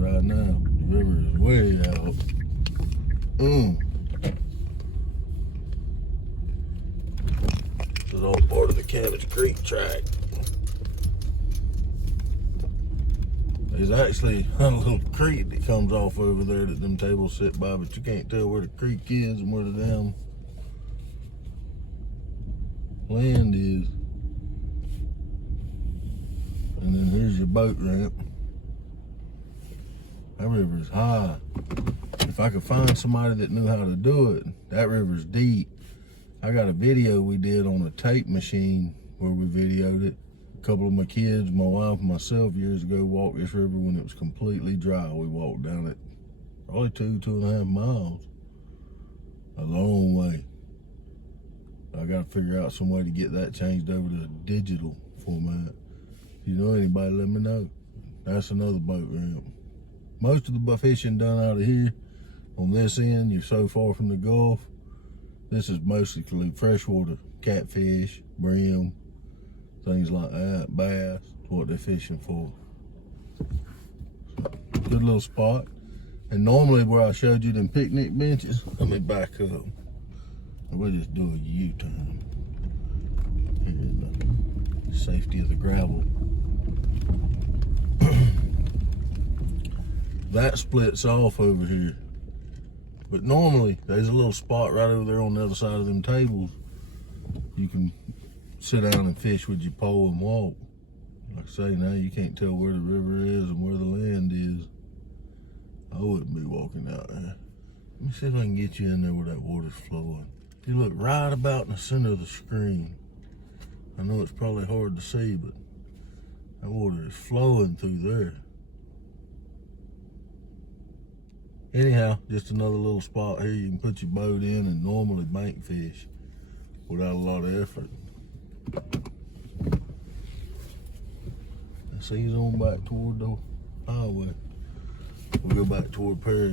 right now. The river is way out. This is all part of the Candace Creek track. There's actually a little creek that comes off over there that them tables sit by, but you can't tell where the creek is and where the damn land is. And then here's your boat ramp. That river's high. If I could find somebody that knew how to do it, that river's deep. I got a video we did on a tape machine where we videoed it. A couple of my kids, my wife, and myself years ago walked this river when it was completely dry. We walked down it probably 2.5 miles. A long way. I got to figure out some way to get that changed over to a digital format. If you know anybody, let me know. That's another boat ramp. Most of the fishing done out of here. On this end, you're so far from the Gulf. This is mostly freshwater, catfish, brim, things like that, bass, what they're fishing for. Good little spot. And normally where I showed you them picnic benches, let me back up. We'll just do a U-turn. Here in the safety of the gravel. That splits off over here. But normally, there's a little spot right over there on the other side of them tables. You can sit down and fish with your pole and walk. Like I say, now you can't tell where the river is and where the land is. I wouldn't be walking out there. Let me see if I can get you in there where that water's flowing. You look right about in the center of the screen. I know it's probably hard to see, but that water is flowing through there. Anyhow, just another little spot here you can put your boat in and normally bank fish without a lot of effort. Let's ease on back toward the highway. We'll go back toward Perry.